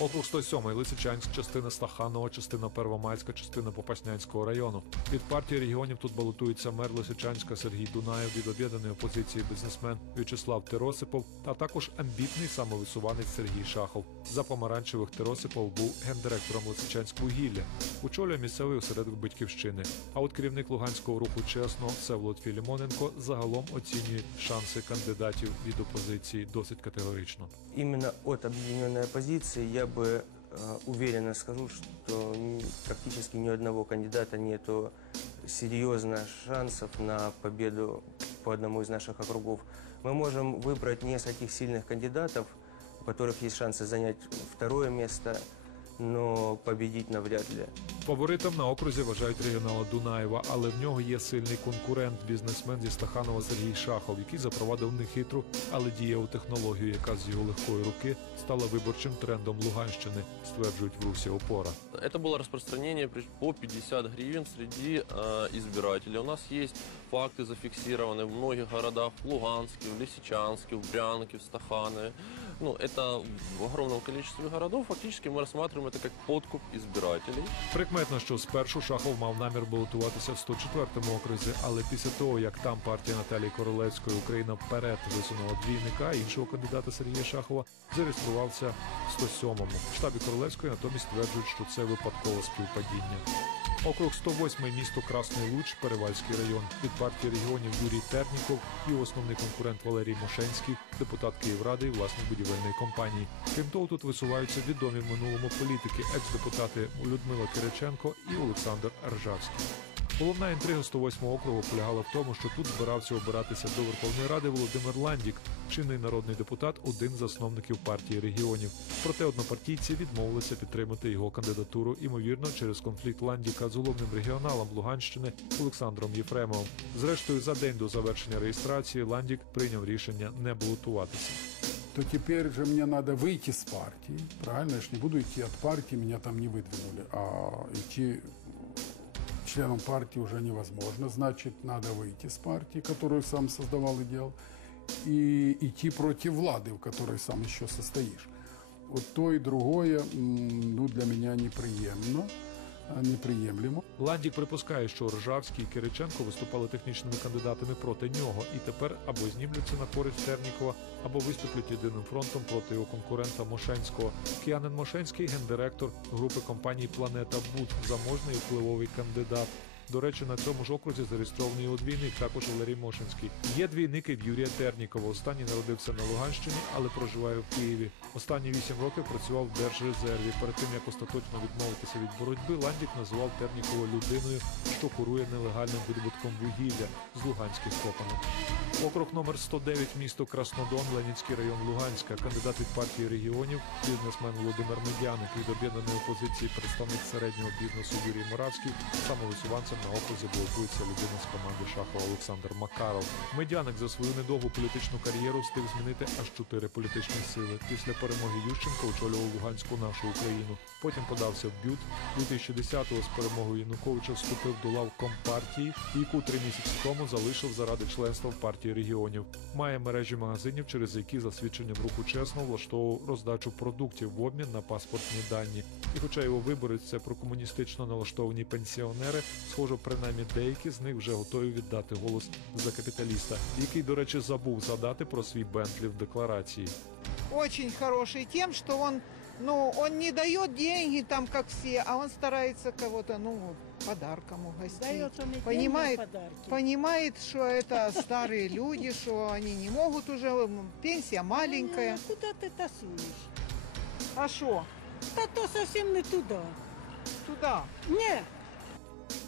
Округ 107, Лисичанськ, частина Стаханова, частина Первомайська, частина Попаснянського району. Від партії регіонів тут балотується мер Лисичанська Сергій Дунаєв від об'єднаної опозиції бізнесмен В'ячеслав Теросипов, а також амбітний самовисуванець Сергій Шахов. За помаранчевих Теросипов був гендиректором Лисичанськвугілля, очолює місцевий осередок батьківщини. А от керівник Луганського руху чесно Всеволод Філімоненко загалом оцінює шанси кандидатів від опозиції досить категорично. Именно от объединенной оппозиции я бы э, уверенно скажу, что практически ни одного кандидата нету серьезно шансов на победу по одному из наших округов. Мы можем выбрать нескольких сильных кандидатов, у которых есть шансы занять второе место, но победить навряд ли. Фаворитом на окрузі вважають регіонала Дунаєва, але в нього є сильний конкурент, бізнесмен зі Стаханова Сергій Шахов, який запровадив нехитру, але дієву технологію, яка з його легкої руки стала виборчим трендом Луганщини, стверджують в русі опора. Это было распространение при- по 50 гривен среди э, избирателей. У нас есть факты зафиксированы в многих городах, в Луганске, в Лисичанске, в Брянке, в Стахане. Ну, это в огромном количестве городов. Фактически мы рассматриваем это как подкуп избирателей. Прикметно, що спершу Шахов мав намір балотуватися в 104-му окрузі, але після того, як там партія Наталії Королевської Україна вперед висунула двійника іншого кандидата Сергія Шахова, зареєструвався в 107-му. В штабі Королевської натомість стверджують, що це випадкове співпадіння. Округ 108 місто Красний Луч, Перевальський район. Від партії регіонів Юрій Терніков і основний конкурент Валерій Мошенський, депутат Київради і власник будівельної компанії. Крім того, тут висуваються відомі в минулому політики, екс-депутати Людмила Кириченко і Олександр Ржавський. Головна інтрига 108 округу полягала в тому, що тут збирався обиратися до Верховної Ради Володимир Ландік, чинний народний депутат, один з засновників партії регіонів. Проте однопартійці відмовилися підтримати його кандидатуру, ймовірно, через конфлікт Ландіка з головним регіоналом Луганщини Олександром Єфремовим. Зрештою, за день до завершення реєстрації Ландік прийняв рішення не балотуватися. то теперь же мне надо выйти с партии, правильно? Я ж не буду идти от партии, меня там не выдвинули, а идти членом партии уже невозможно, значит, надо выйти с партии, которую сам создавал и делал, и идти против влады, в которой сам еще состоишь. Вот то и другое, ну, для меня неприемлемо, а, неприемлемо. Ландік припускає, що Ржавський і Кириченко виступали технічними кандидатами проти нього, і тепер або знімляться на користь Тернікова, або виступлять єдиним фронтом проти його конкурента Мошенського. Кіанен Мошенський гендиректор групи компаній Планета Буд, заможний впливовий кандидат. До речі, на цьому ж окрузі зареєстрований його двійник, також Валерій Мошинський. Є двійники в Юрія Тернікова. Останній народився на Луганщині, але проживає в Києві. Останні вісім років працював в Держрезерві. Перед тим як остаточно відмовитися від боротьби, Ландік називав Тернікова людиною, що курує нелегальним видобутком вугілля з луганських копанок. Округ номер 109, місто Краснодон, Ленінський район Луганська, кандидат від партії регіонів, бізнесмен Володимир Медяник від об'єднаної опозиції, представник середнього бізнесу Юрій Моравський. Самовисуванцем на окрузі балотується людина з команди Шахова Олександр Макаров. Медяник за свою недовгу політичну кар'єру встиг змінити аж чотири політичні сили. Після перемоги Ющенка очолював Луганську нашу Україну. Потім подався в бют. 2010-го з перемогою Януковича вступив до лав компартії, яку три місяці тому залишив заради членства в партії регіонів. Має мережі магазинів, через які за свідченням руху чесно влаштовував роздачу продуктів в обмін на паспортні дані. І хоча його виборець це прокомуністично налаштовані пенсіонери, схоже, принаймні деякі з них вже готові віддати голос за капіталіста, який, до речі, забув задати про свій Бентлі в декларації. очень хороший тем, что он, ну, он не дает деньги там, как все, а он старается кого-то, ну, вот, подарком угостить. Дает он и Понимает, деньги, и подарки. понимает, что это старые люди, что они не могут уже, м, пенсия маленькая. Ну, куда ты тасуешь? А что? Та то совсем не туда. Туда. Не,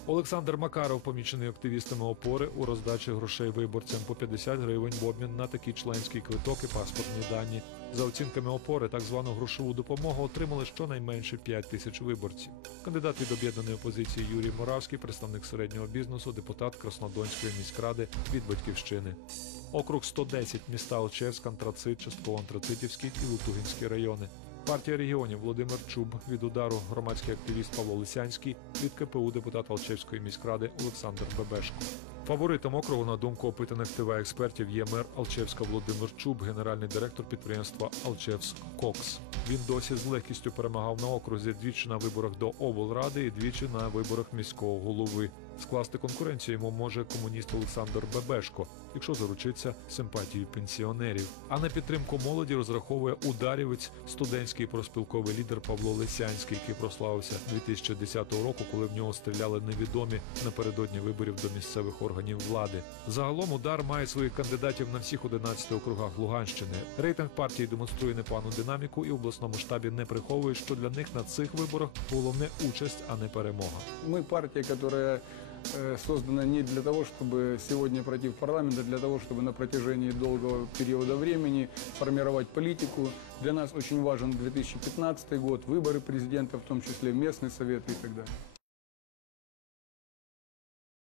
Олександр Макаров, помічений активістами опори у роздачі грошей виборцям по 50 гривень в обмін на такий членський квиток і паспортні дані. За оцінками опори, так звану грошову допомогу отримали щонайменше 5 тисяч виборців. Кандидат від об'єднаної опозиції Юрій Моравський, представник середнього бізнесу, депутат Краснодонської міськради від батьківщини. Округ 110, міста Алчевськ, Антрацит, частково Антрацитівський і Лутугінський райони. Партія регіонів Володимир Чуб від удару громадський активіст Павло Лисянський від КПУ депутат Алчевської міськради Олександр Бебешко. Фаворитом округу, на думку опитаних ТВ експертів, є мер Алчевська Володимир Чуб, генеральний директор підприємства Алчевськ Кокс. Він досі з легкістю перемагав на окрузі двічі на виборах до облради і двічі на виборах міського голови. Скласти конкуренцію йому може комуніст Олександр Бебешко, якщо заручиться симпатією пенсіонерів. А на підтримку молоді розраховує ударівець студентський проспілковий лідер Павло Лисянський, який прославився 2010 року, коли в нього стріляли невідомі напередодні виборів до місцевих органів влади. Загалом удар має своїх кандидатів на всіх 11 округах Луганщини. Рейтинг партії демонструє непогану динаміку, і в обласному штабі не приховує, що для них на цих виборах головне участь, а не перемога. Партия, которая э, создана не для того, чтобы сегодня пройти в парламент, а для того, чтобы на протяжении долгого периода времени формировать политику. Для нас очень важен 2015 год, выборы президента, в том числе местный совет и так далее.